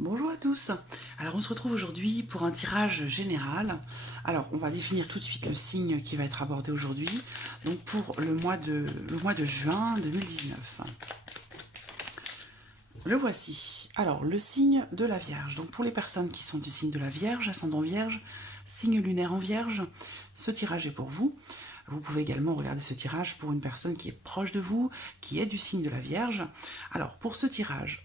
Bonjour à tous. Alors on se retrouve aujourd'hui pour un tirage général. Alors on va définir tout de suite le signe qui va être abordé aujourd'hui. Donc pour le mois de juin 2019. Le voici. Alors le signe de la Vierge. Donc pour les personnes qui sont du signe de la Vierge, ascendant Vierge, signe lunaire en Vierge, ce tirage est pour vous. Vous pouvez également regarder ce tirage pour une personne qui est proche de vous, qui est du signe de la Vierge. Alors pour ce tirage,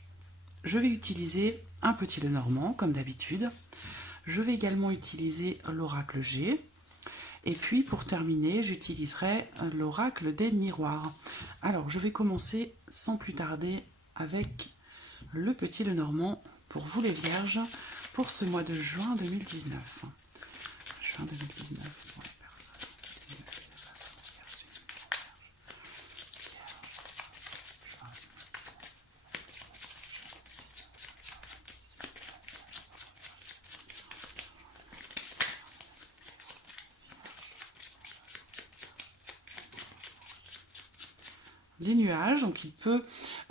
je vais utiliser un petit Lenormand, comme d'habitude. Je vais également utiliser l'oracle G. Et puis, pour terminer, j'utiliserai l'oracle des miroirs. Alors, je vais commencer sans plus tarder avec le petit Lenormand pour vous les Vierges, pour ce mois de juin 2019. Juin 2019, pour les personnes. Les nuages, donc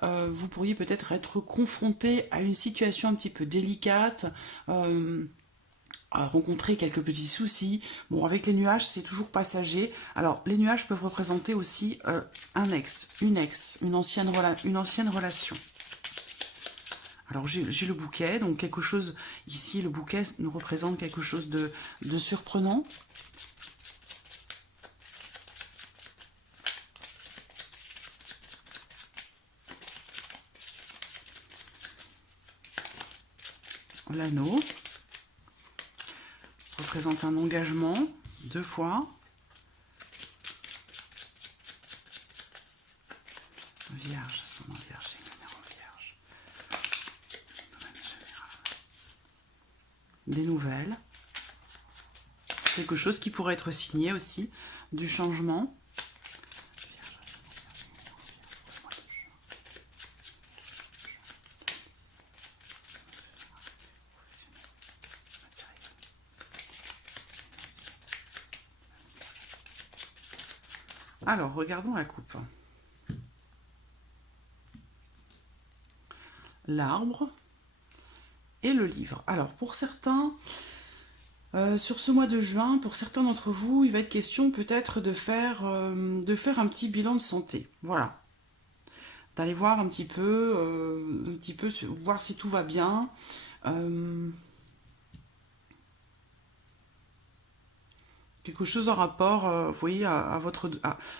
vous pourriez peut-être être confronté à une situation un petit peu délicate, à rencontrer quelques petits soucis. Bon, avec les nuages, c'est toujours passager. Alors, les nuages peuvent représenter aussi un ex, une ancienne relation. Alors, j'ai le bouquet, donc quelque chose, ici, le bouquet nous représente quelque chose de surprenant. L'anneau représente un engagement, 2 fois. Vierge, ascendant Vierge, lunaire en Vierge. Domaine général. Des nouvelles. Quelque chose qui pourrait être signé aussi, du changement. Alors, regardons la coupe. L'arbre et le livre. Alors, pour certains, sur ce mois de juin, pour certains d'entre vous, il va être question peut-être de faire un petit bilan de santé. Voilà. D'aller voir un petit peu, voir si tout va bien. Quelque chose en rapport, vous voyez, à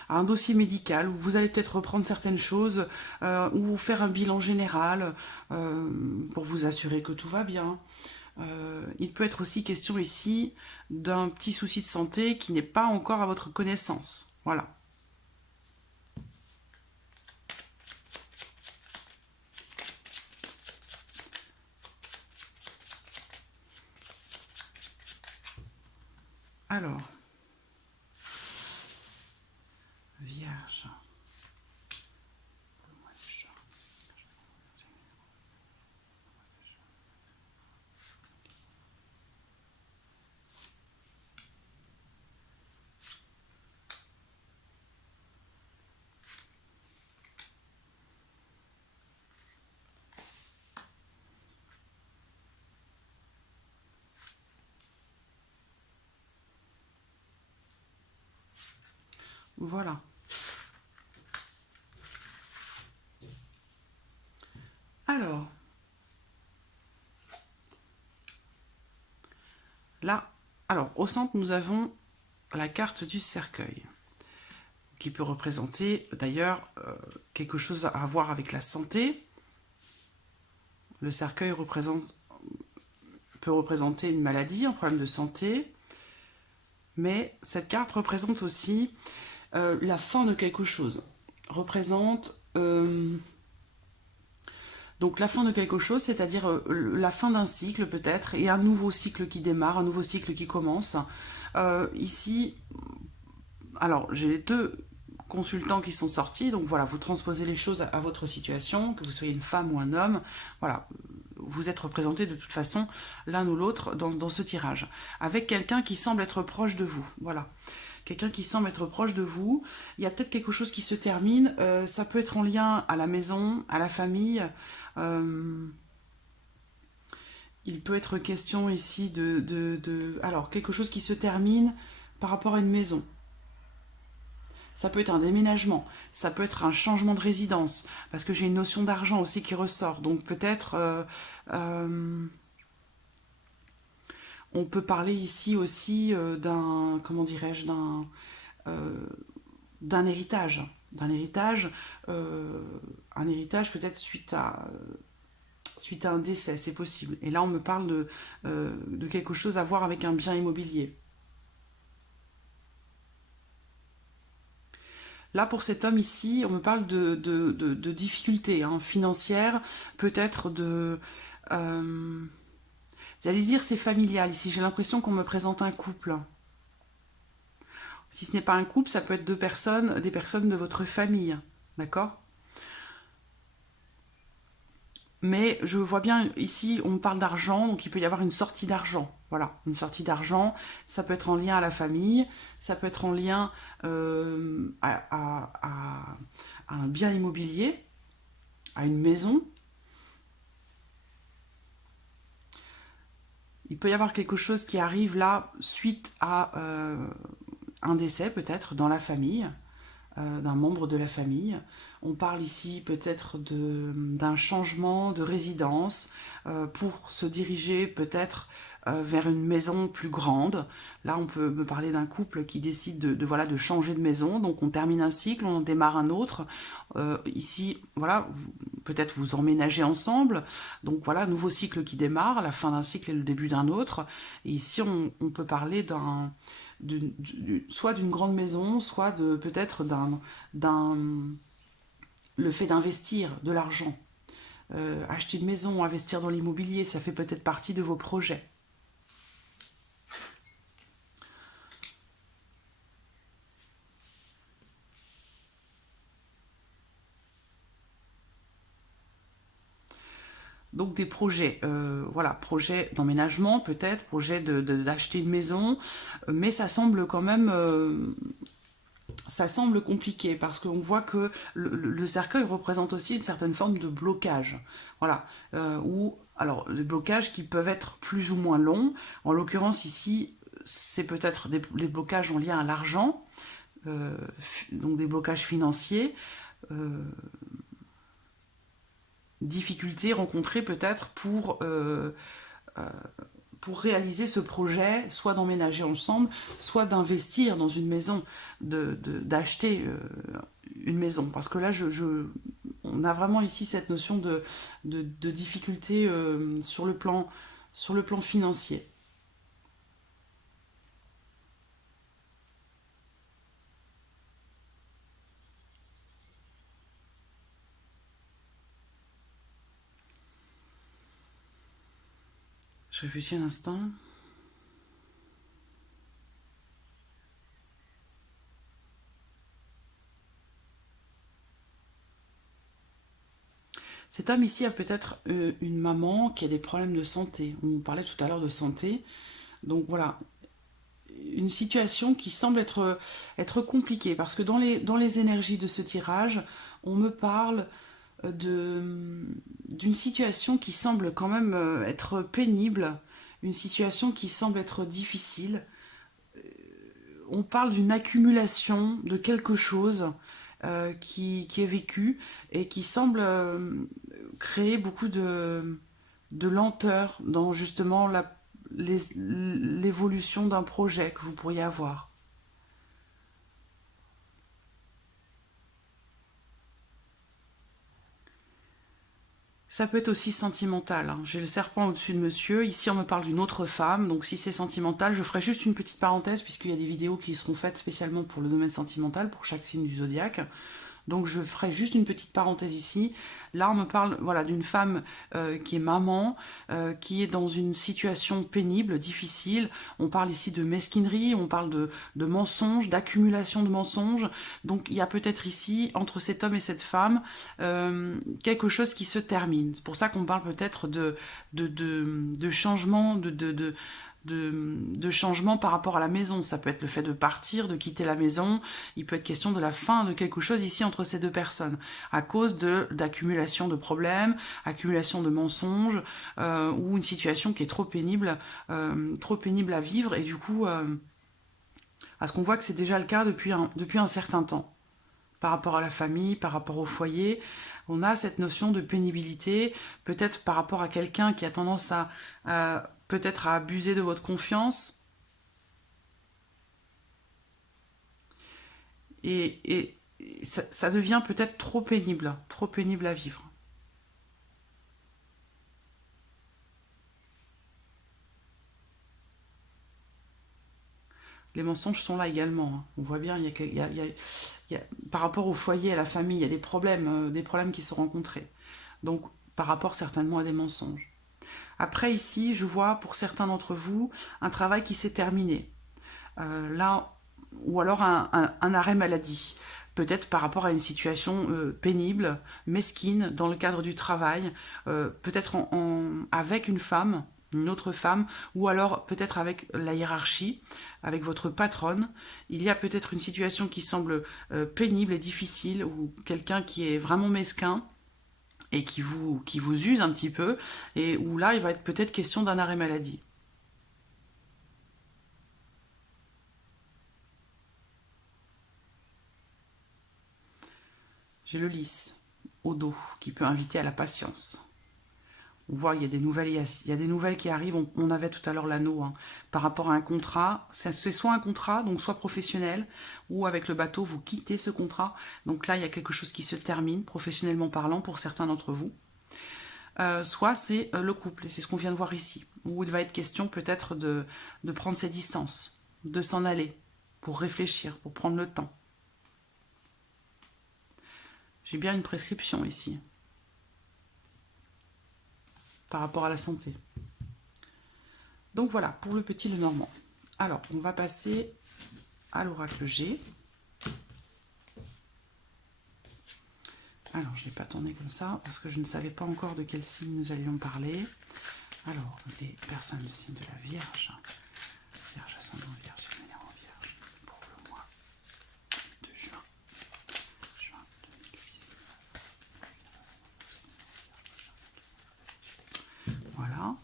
un dossier médical, où vous allez peut-être reprendre certaines choses, ou faire un bilan général, pour vous assurer que tout va bien. Il peut être aussi question ici d'un petit souci de santé qui n'est pas encore à votre connaissance. Voilà. Alors, Vierge. Voilà. Alors, là, au centre, nous avons la carte du cercueil, qui peut représenter d'ailleurs quelque chose à voir avec la santé. Le cercueil peut représenter une maladie, un problème de santé, mais cette carte représente aussi la fin de quelque chose. Représente donc la fin de quelque chose, c'est-à-dire la fin d'un cycle peut-être, et un nouveau cycle qui démarre, un nouveau cycle qui commence. Ici, alors j'ai les deux consultants qui sont sortis, donc voilà, vous transposez les choses à votre situation, que vous soyez une femme ou un homme, voilà, vous êtes représentés de toute façon l'un ou l'autre dans ce tirage, avec quelqu'un qui semble être proche de vous, voilà. Quelqu'un qui semble être proche de vous, il y a peut-être quelque chose qui se termine, ça peut être en lien à la maison, à la famille, Il peut être question ici alors, quelque chose qui se termine par rapport à une maison. Ça peut être un déménagement, ça peut être un changement de résidence, parce que j'ai une notion d'argent aussi qui ressort. Donc peut-être, on peut parler ici aussi comment dirais-je, d'un héritage. D'un héritage, un héritage peut-être suite à un décès, c'est possible. Et là, on me parle de quelque chose à voir avec un bien immobilier. Là, pour cet homme ici, on me parle de difficultés financières, peut-être vous allez dire c'est familial. Ici, j'ai l'impression qu'on me présente un couple. Si ce n'est pas un couple, ça peut être deux personnes, des personnes de votre famille. D'accord? Mais je vois bien ici, on me parle d'argent, donc il peut y avoir une sortie d'argent. Voilà, une sortie d'argent, ça peut être en lien à la famille, ça peut être en lien à un bien immobilier, à une maison. Il peut y avoir quelque chose qui arrive là suite à un décès peut-être dans la famille, d'un membre de la famille. On parle ici peut-être d'un changement de résidence pour se diriger peut-être vers une maison plus grande. Là, on peut me parler d'un couple qui décide voilà, de changer de maison. Donc, on termine un cycle, on en démarre un autre. Ici, voilà, peut-être vous emménagez ensemble. Donc, voilà, nouveau cycle qui démarre, la fin d'un cycle et le début d'un autre. Et ici, on peut parler soit d'une grande maison, soit peut-être le fait d'investir de l'argent. Acheter une maison, investir dans l'immobilier, ça fait peut-être partie de vos projets. Donc des projets, voilà, projets d'emménagement peut-être, projets d'acheter une maison, mais ça semble quand même ça semble compliqué parce qu'on voit que le cercueil représente aussi une certaine forme de blocage. Voilà. Ou, alors, des blocages qui peuvent être plus ou moins longs. En l'occurrence, ici, c'est peut-être des blocages en lien à l'argent, donc des blocages financiers, difficultés rencontrées peut-être pour réaliser ce projet, soit d'emménager ensemble, soit d'investir dans une maison, d'acheter une maison. Parce que là, on a vraiment ici cette notion de difficulté sur le plan financier. Je réfléchis un instant. Cet homme ici a peut-être une maman qui a des problèmes de santé. On parlait tout à l'heure de santé. Donc voilà, une situation qui semble être compliquée. Parce que dans les énergies de ce tirage, on me parle d'une situation qui semble quand même être pénible, une situation qui semble être difficile. On parle d'une accumulation de quelque chose qui est vécu et qui semble créer beaucoup de lenteur dans justement l'évolution d'un projet que vous pourriez avoir. Ça peut être aussi sentimental, hein. J'ai le serpent au-dessus de monsieur. Ici, on me parle d'une autre femme. Donc, si c'est sentimental, je ferai juste une petite parenthèse, puisqu'il y a des vidéos qui seront faites spécialement pour le domaine sentimental, pour chaque signe du zodiaque. Donc, je ferai juste une petite parenthèse ici. Là, on me parle voilà, d'une femme qui est maman, qui est dans une situation pénible, difficile. On parle ici de mesquinerie, on parle de mensonges, d'accumulation de mensonges. Donc, il y a peut-être ici, entre cet homme et cette femme, quelque chose qui se termine. C'est pour ça qu'on parle peut-être de changement, de changement par rapport à la maison. Ça peut être le fait de partir, de quitter la maison. Il peut être question de la fin de quelque chose ici entre ces deux personnes, à cause d'accumulation de problèmes, accumulation de mensonges, ou une situation qui est trop pénible à vivre. Et du coup, parce qu'on voit que c'est déjà le cas depuis un certain temps. Par rapport à la famille, par rapport au foyer, on a cette notion de pénibilité, peut-être par rapport à quelqu'un qui a tendance peut-être à abuser de votre confiance. Et ça devient peut-être trop pénible à vivre. Les mensonges sont là également, hein. On voit bien, par rapport au foyer, à la famille, il y a des problèmes qui sont rencontrés. Donc, par rapport certainement à des mensonges. Après, ici, je vois pour certains d'entre vous un travail qui s'est terminé. Là, ou alors un arrêt maladie. Peut-être par rapport à une situation pénible, mesquine, dans le cadre du travail, peut-être avec une autre femme, ou alors peut-être avec la hiérarchie, avec votre patronne. Il y a peut-être une situation qui semble pénible et difficile, ou quelqu'un qui est vraiment mesquin, et qui vous use un petit peu, et où là, il va être peut-être question d'un arrêt maladie. J'ai le lys au dos qui peut inviter à la patience. On voit, il y a des nouvelles qui arrivent. On avait tout à l'heure l'anneau, hein, par rapport à un contrat. C'est soit un contrat, donc soit professionnel, ou avec le bateau, vous quittez ce contrat. Donc là, il y a quelque chose qui se termine, professionnellement parlant, pour certains d'entre vous. Soit c'est le couple, et c'est ce qu'on vient de voir ici, où il va être question peut-être de prendre ses distances, de s'en aller, pour réfléchir, pour prendre le temps. J'ai bien une prescription ici, par rapport à la santé. Donc voilà, pour le petit Lenormand. Alors, on va passer à l'oracle G. Alors, je ne l'ai pas tourné comme ça, parce que je ne savais pas encore de quel signe nous allions parler. Alors, les personnes du signe de la Vierge. Vierge, ascendant Vierge, lunaire en Vierge, pour le mois de juin. Juin 2019. Voilà.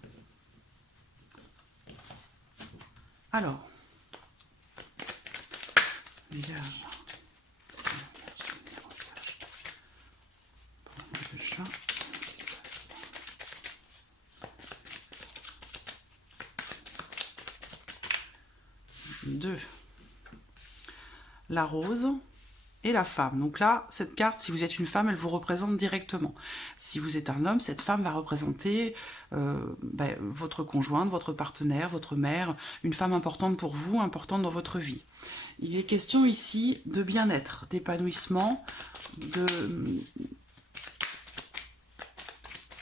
Alors, Vierge, pour le mois de juin 2019. 2. La rose et la femme. Donc là, cette carte, si vous êtes une femme, elle vous représente directement. Si vous êtes un homme, cette femme va représenter votre conjointe, votre partenaire, votre mère, une femme importante pour vous, importante dans votre vie. Il est question ici de bien-être, d'épanouissement,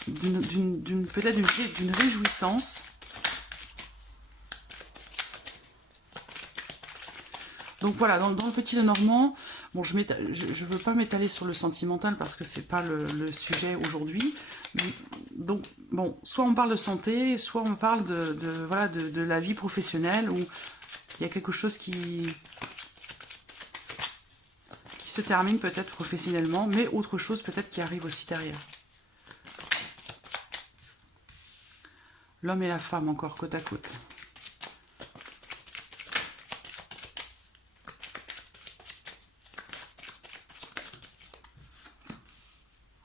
peut-être d'une réjouissance. Donc voilà, dans le petit Lenormand, bon, je ne veux pas m'étaler sur le sentimental parce que c'est pas le sujet aujourd'hui. Donc, bon, soit on parle de santé, soit on parle de la vie professionnelle où il y a quelque chose qui se termine peut-être professionnellement, mais autre chose peut-être qui arrive aussi derrière. L'homme et la femme encore côte à côte.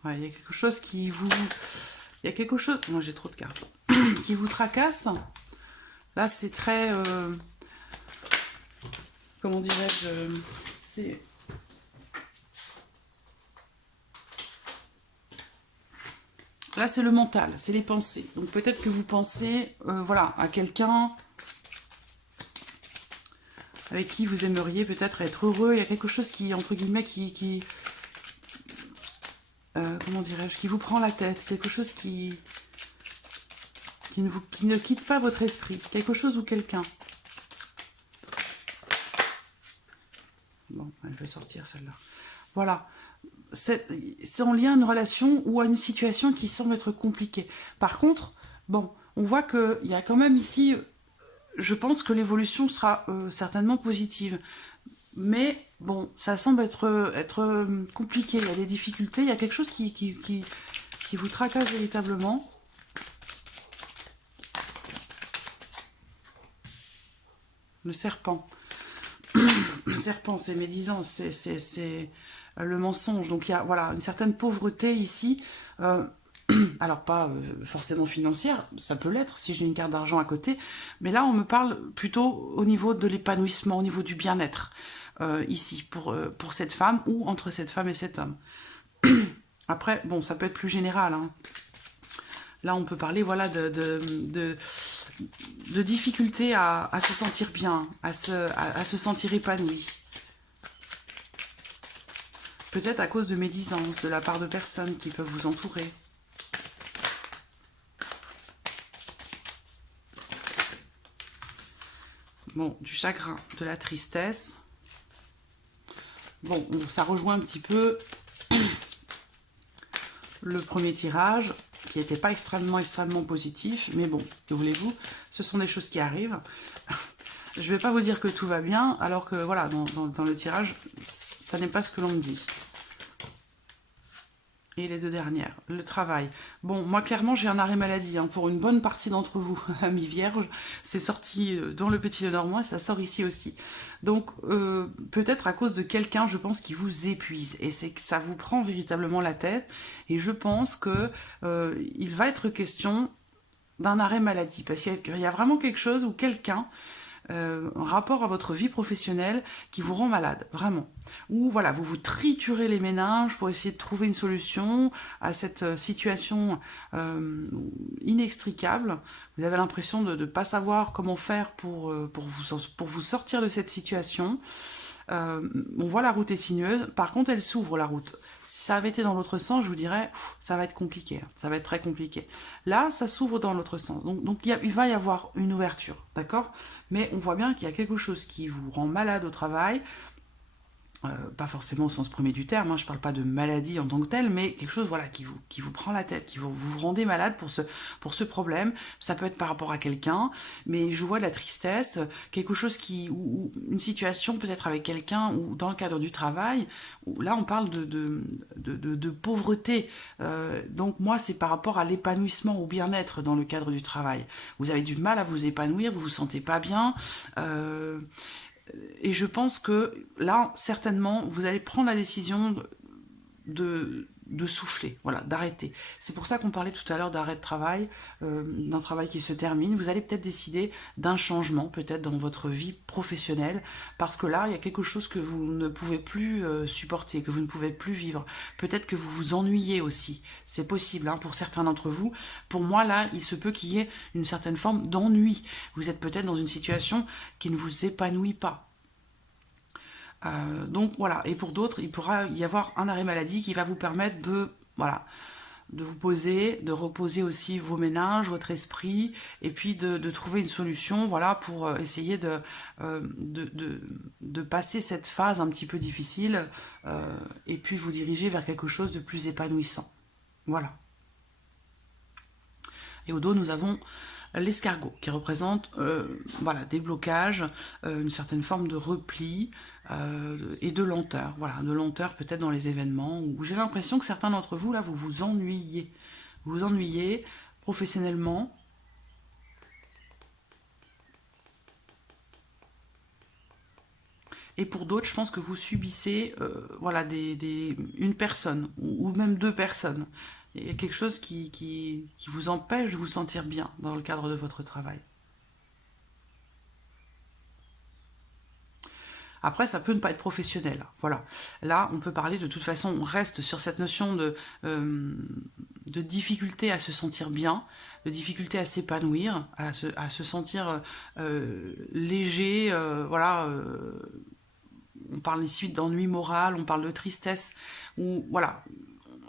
Ouais, il y a quelque chose qui vous... Il y a quelque chose... Moi, j'ai trop de cartes. Qui vous tracasse. Là, c'est très... Comment dirais-je, c'est... Là, c'est le mental, c'est les pensées. Donc, peut-être que vous pensez, voilà, à quelqu'un avec qui vous aimeriez peut-être être heureux. Il y a quelque chose qui, entre guillemets, comment dirais-je, qui vous prend la tête. Quelque chose qui ne quitte pas votre esprit. Quelque chose ou quelqu'un. Bon, elle veut sortir celle-là. Voilà. C'est en lien à une relation ou à une situation qui semble être compliquée. Par contre, bon, on voit qu'il y a quand même ici je pense que l'évolution sera certainement positive. Mais bon, ça semble être compliqué, il y a des difficultés, il y a quelque chose qui vous tracasse véritablement. Le serpent. Le serpent, c'est médisant, c'est le mensonge. Donc il y a voilà, une certaine pauvreté ici. Alors pas forcément financière, ça peut l'être si j'ai une carte d'argent à côté, mais là on me parle plutôt au niveau de l'épanouissement, au niveau du bien-être, ici, pour cette femme, ou entre cette femme et cet homme. Après, bon, ça peut être plus général, hein. Là on peut parler, voilà, de difficulté à se sentir bien, à se sentir épanoui. Peut-être à cause de médisance de la part de personnes qui peuvent vous entourer. Bon, du chagrin, de la tristesse. Bon, ça rejoint un petit peu le premier tirage, qui n'était pas extrêmement positif, mais bon, que voulez-vous, ce sont des choses qui arrivent. Je ne vais pas vous dire que tout va bien, alors que voilà, dans le tirage, ça n'est pas ce que l'on me dit. Et les deux dernières, le travail. Bon, moi clairement j'ai un arrêt maladie, hein, pour une bonne partie d'entre vous, amis vierges. C'est sorti dans le Petit Lenormand et ça sort ici aussi. Donc peut-être à cause de quelqu'un, je pense, qui vous épuise. Et c'est que ça vous prend véritablement la tête. Et je pense que il va être question d'un arrêt maladie. Parce qu'il y a vraiment quelque chose où quelqu'un... un rapport à votre vie professionnelle qui vous rend malade, vraiment. Ou voilà, vous vous triturez les méninges pour essayer de trouver une solution à cette situation inextricable. Vous avez l'impression de ne pas savoir comment faire pour vous sortir de cette situation. On voit la route est sinueuse, par contre elle s'ouvre la route. Si ça avait été dans l'autre sens, je vous dirais, ça va être compliqué, hein, ça va être très compliqué. Là, ça s'ouvre dans l'autre sens, donc il va y avoir une ouverture, d'accord? Mais on voit bien qu'il y a quelque chose qui vous rend malade au travail, pas forcément au sens premier du terme, hein, je parle pas de maladie en tant que telle, mais quelque chose voilà, qui vous prend la tête, vous rendez malade pour ce problème. Ça peut être par rapport à quelqu'un, mais je vois de la tristesse, quelque chose ou une situation peut-être avec quelqu'un, ou dans le cadre du travail, où là on parle de pauvreté. Donc moi c'est par rapport à l'épanouissement, au bien-être dans le cadre du travail. Vous avez du mal à vous épanouir, vous vous sentez pas bien, et je pense que là, certainement, vous allez prendre la décision de souffler, voilà, d'arrêter. C'est pour ça qu'on parlait tout à l'heure d'arrêt de travail, d'un travail qui se termine. Vous allez peut-être décider d'un changement, peut-être dans votre vie professionnelle, parce que là, il y a quelque chose que vous ne pouvez plus supporter, que vous ne pouvez plus vivre. Peut-être que vous vous ennuyez aussi. C'est possible, hein, pour certains d'entre vous. Pour moi, là, il se peut qu'il y ait une certaine forme d'ennui. Vous êtes peut-être dans une situation qui ne vous épanouit pas. Donc voilà, et pour d'autres, il pourra y avoir un arrêt maladie qui va vous permettre voilà, de vous poser, de reposer aussi vos méninges, votre esprit, et puis de trouver une solution, voilà, pour essayer de passer cette phase un petit peu difficile, et puis vous diriger vers quelque chose de plus épanouissant. Voilà. Et au dos, nous avons l'escargot, qui représente voilà, des blocages, une certaine forme de repli et de lenteur. Voilà, de lenteur peut-être dans les événements, où j'ai l'impression que certains d'entre vous, là, vous vous ennuyez. Vous vous ennuyez professionnellement. Et pour d'autres, je pense que vous subissez voilà, une personne, ou même deux personnes. Il y a quelque chose qui vous empêche de vous sentir bien dans le cadre de votre travail. Après, ça peut ne pas être professionnel. Voilà. Là, on peut parler de toute façon, on reste sur cette notion de difficulté à se sentir bien, de difficulté à s'épanouir, à se sentir léger. Voilà. On parle ici d'ennui moral, on parle de tristesse. Ou voilà.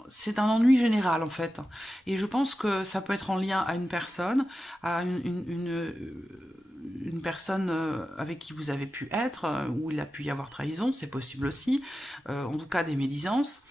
C'est un ennui général en fait. Et je pense que ça peut être en lien à une personne, à une personne avec qui vous avez pu être, où il a pu y avoir trahison, c'est possible aussi, en tout cas des médisances.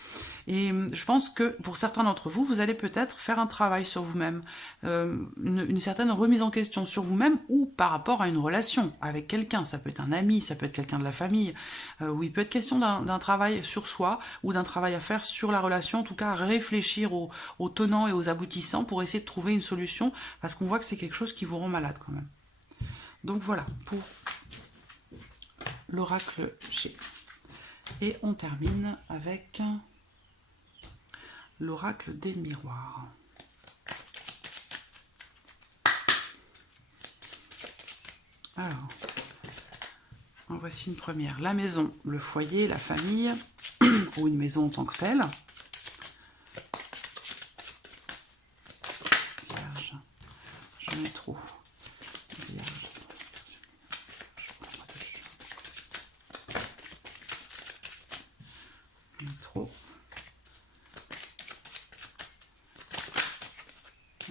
Et je pense que pour certains d'entre vous, vous allez peut-être faire un travail sur vous-même, une certaine remise en question sur vous-même ou par rapport à une relation avec quelqu'un. Ça peut être un ami, ça peut être quelqu'un de la famille, où il peut être question d'un travail sur soi ou d'un travail à faire sur la relation, en tout cas réfléchir aux tenants et aux aboutissants pour essayer de trouver une solution, parce qu'on voit que c'est quelque chose qui vous rend malade quand même. Donc voilà, pour l'oracle G. Et on termine avec l'oracle des miroirs. Alors, en voici une première. La maison, le foyer, la famille, ou une maison en tant que telle. Vierge, je mets trop. Vierge. Trop.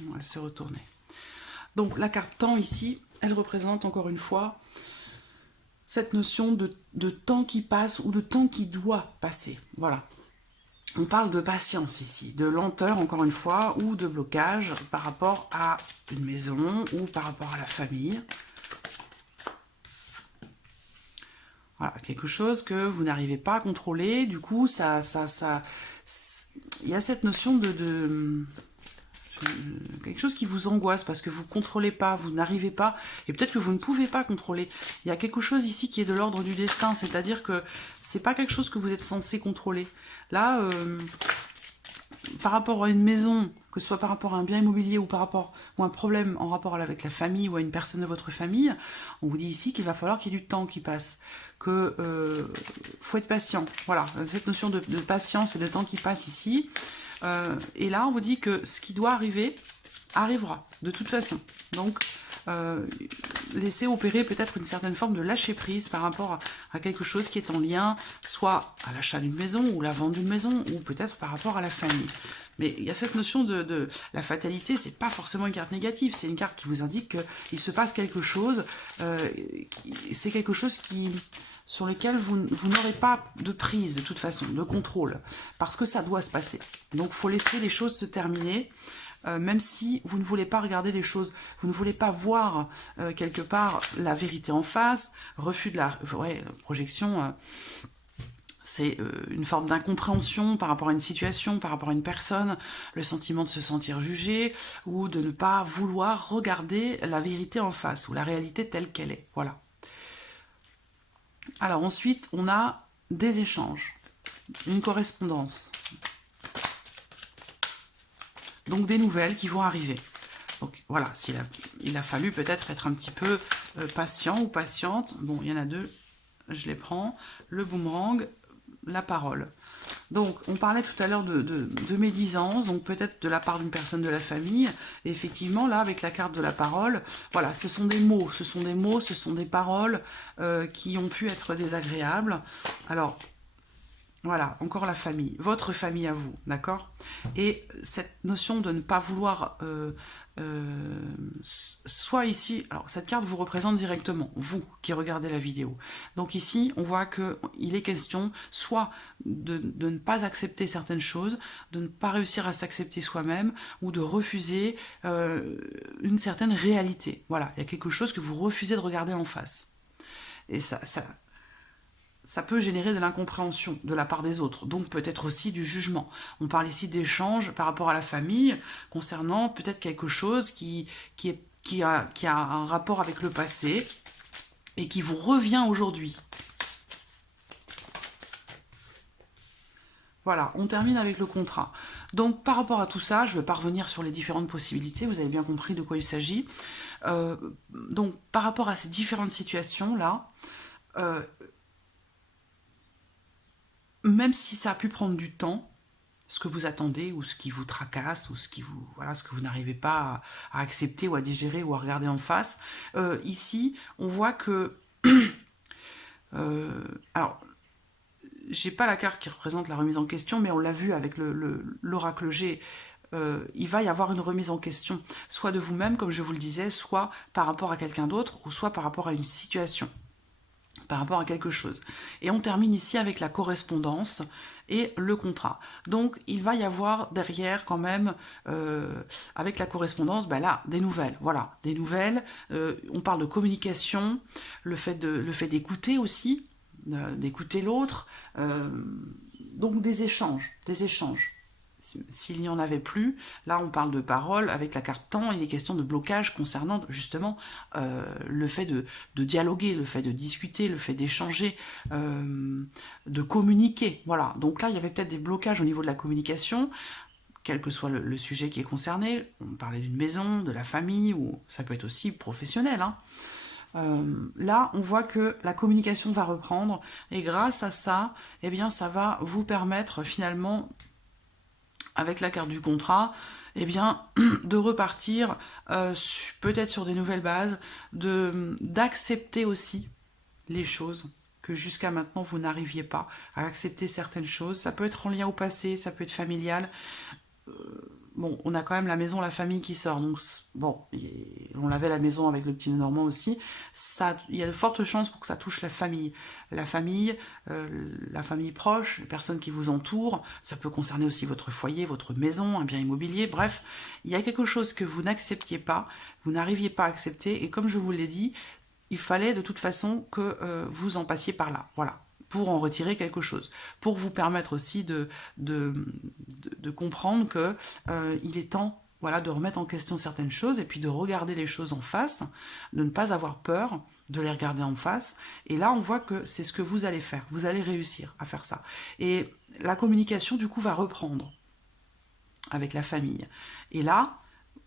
On va se retourner. Donc la carte temps ici, elle représente encore une fois cette notion de temps qui passe ou de temps qui doit passer. Voilà. On parle de patience ici, de lenteur encore une fois, ou de blocage par rapport à une maison ou par rapport à la famille. Voilà, quelque chose que vous n'arrivez pas à contrôler, du coup, il y a cette notion de quelque chose qui vous angoisse parce que vous ne contrôlez pas, vous n'arrivez pas, et peut-être que vous ne pouvez pas contrôler. Il y a quelque chose ici qui est de l'ordre du destin, c'est-à-dire que c'est pas quelque chose que vous êtes censé contrôler. Là, par rapport à une maison, que ce soit par rapport à un bien immobilier ou par rapport ou un problème en rapport avec la famille ou à une personne de votre famille, on vous dit ici qu'il va falloir qu'il y ait du temps qui passe, que faut être patient. Voilà, cette notion de patience et de temps qui passe ici. Et là, on vous dit que ce qui doit arriver, arrivera, de toute façon. Donc, laissez opérer peut-être une certaine forme de lâcher prise par rapport à quelque chose qui est en lien, soit à l'achat d'une maison, ou la vente d'une maison, ou peut-être par rapport à la famille. Mais il y a cette notion de la fatalité, c'est pas forcément une carte négative, c'est une carte qui vous indique qu'il se passe quelque chose, c'est quelque chose sur lequel vous n'aurez pas de prise de toute façon, de contrôle, parce que ça doit se passer. Donc il faut laisser les choses se terminer, même si vous ne voulez pas regarder les choses, vous ne voulez pas voir quelque part la vérité en face, refus de la projection, c'est une forme d'incompréhension par rapport à une situation, par rapport à une personne, le sentiment de se sentir jugé, ou de ne pas vouloir regarder la vérité en face, ou la réalité telle qu'elle est, voilà. Alors ensuite, on a des échanges, une correspondance. Donc des nouvelles qui vont arriver. Donc voilà, il a fallu peut-être être un petit peu patient ou patiente. Bon, il y en a deux, je les prends. Le boomerang, la parole. Donc, on parlait tout à l'heure de médisance, donc peut-être de la part d'une personne de la famille. Et effectivement, là, avec la carte de la parole, voilà, ce sont des mots, ce sont des paroles qui ont pu être désagréables. Alors, voilà, encore la famille, votre famille à vous, d'accord? Et cette notion de ne pas vouloir... soit ici, alors cette carte vous représente directement, vous qui regardez la vidéo. Donc ici, on voit qu'il est question soit de ne pas accepter certaines choses, de ne pas réussir à s'accepter soi-même, ou de refuser une certaine réalité. Voilà, il y a quelque chose que vous refusez de regarder en face. Et ça peut générer de l'incompréhension de la part des autres, donc peut-être aussi du jugement. On parle ici d'échanges par rapport à la famille, concernant peut-être quelque chose qui a un rapport avec le passé, et qui vous revient aujourd'hui. Voilà, on termine avec le contrat. Donc par rapport à tout ça, je ne vais pas revenir sur les différentes possibilités, vous avez bien compris de quoi il s'agit. Donc par rapport à ces différentes situations-là, même si ça a pu prendre du temps, ce que vous attendez, ou ce qui vous tracasse, ou ce que vous n'arrivez pas à accepter, ou à digérer, ou à regarder en face, ici, on voit que... alors, j'ai pas la carte qui représente la remise en question, mais on l'a vu avec l'oracle G, il va y avoir une remise en question, soit de vous-même, comme je vous le disais, soit par rapport à quelqu'un d'autre, ou soit par rapport à une situation, par rapport à quelque chose. Et on termine ici avec la correspondance et le contrat. Donc il va y avoir derrière quand même, avec la correspondance, ben là, des nouvelles. Voilà, des nouvelles. On parle de communication, le fait d'écouter aussi, d'écouter l'autre. Donc des échanges, des échanges. S'il n'y en avait plus, là on parle de parole, avec la carte temps, il est question de blocage concernant justement le fait de dialoguer, le fait de discuter, le fait d'échanger, de communiquer. Voilà, donc là il y avait peut-être des blocages au niveau de la communication, quel que soit le sujet qui est concerné. On parlait d'une maison, de la famille, ou ça peut être aussi professionnel, hein. Là, on voit que la communication va reprendre, et grâce à ça, eh bien, ça va vous permettre finalement, avec la carte du contrat, eh bien, de repartir peut-être sur des nouvelles bases, d'accepter aussi les choses que jusqu'à maintenant vous n'arriviez pas à accepter certaines choses. Ça peut être en lien au passé, ça peut être familial. Bon, on a quand même la maison, la famille qui sort, donc bon, on avait la maison avec le petit Normand aussi, ça, il y a de fortes chances pour que ça touche la famille proche, les personnes qui vous entourent, ça peut concerner aussi votre foyer, votre maison, un bien immobilier, bref, il y a quelque chose que vous n'acceptiez pas, vous n'arriviez pas à accepter, et comme je vous l'ai dit, il fallait de toute façon que vous en passiez par là, voilà, pour en retirer quelque chose, pour vous permettre aussi de comprendre que il est temps, voilà, de remettre en question certaines choses et puis de regarder les choses en face, de ne pas avoir peur de les regarder en face. Et là, on voit que c'est ce que vous allez faire. Vous allez réussir à faire ça. Et la communication, du coup, va reprendre avec la famille. Et là,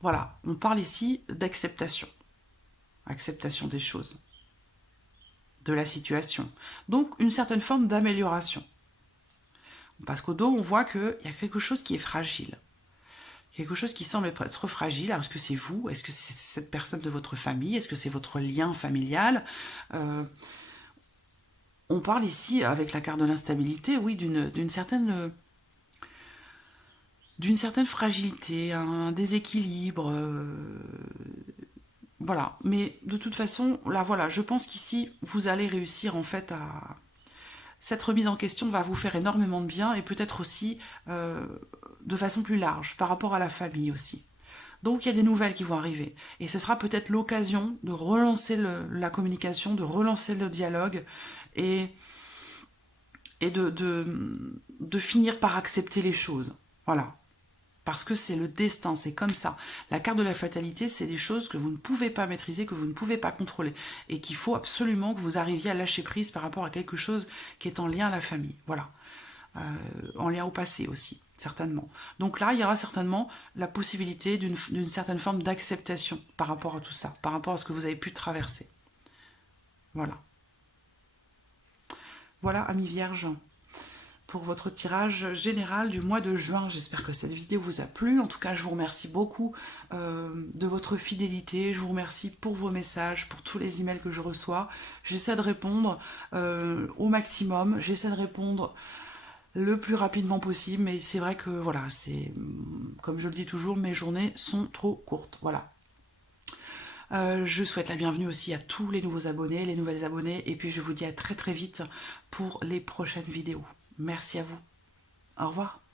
voilà, on parle ici d'acceptation. Acceptation des choses, de la situation. Donc, une certaine forme d'amélioration. Parce qu'au dos, on voit qu'il y a quelque chose qui est fragile. Quelque chose qui semble être fragile. Alors, est-ce que c'est vous? Est-ce que c'est cette personne de votre famille? Est-ce que c'est votre lien familial? On parle ici, avec la carte de l'instabilité, oui, d'une certaine fragilité, un déséquilibre. Voilà. Mais de toute façon, là, voilà, je pense qu'ici, vous allez réussir en fait à... Cette remise en question va vous faire énormément de bien et peut-être aussi de façon plus large, par rapport à la famille aussi. Donc il y a des nouvelles qui vont arriver. Et ce sera peut-être l'occasion de relancer la communication, de relancer le dialogue et de finir par accepter les choses. Voilà. Parce que c'est le destin, c'est comme ça. La carte de la fatalité, c'est des choses que vous ne pouvez pas maîtriser, que vous ne pouvez pas contrôler. Et qu'il faut absolument que vous arriviez à lâcher prise par rapport à quelque chose qui est en lien à la famille. Voilà. En lien au passé aussi, certainement. Donc là, il y aura certainement la possibilité d'une certaine forme d'acceptation par rapport à tout ça, par rapport à ce que vous avez pu traverser. Voilà. Voilà, amis vierges, pour votre tirage général du mois de juin. J'espère que cette vidéo vous a plu. En tout cas, je vous remercie beaucoup de votre fidélité. Je vous remercie pour vos messages, pour tous les emails que je reçois. J'essaie de répondre au maximum. J'essaie de répondre le plus rapidement possible. Mais c'est vrai que, voilà, c'est comme je le dis toujours, mes journées sont trop courtes. Voilà. Je souhaite la bienvenue aussi à tous les nouveaux abonnés, les nouvelles abonnées. Et puis, je vous dis à très très vite pour les prochaines vidéos. Merci à vous. Au revoir.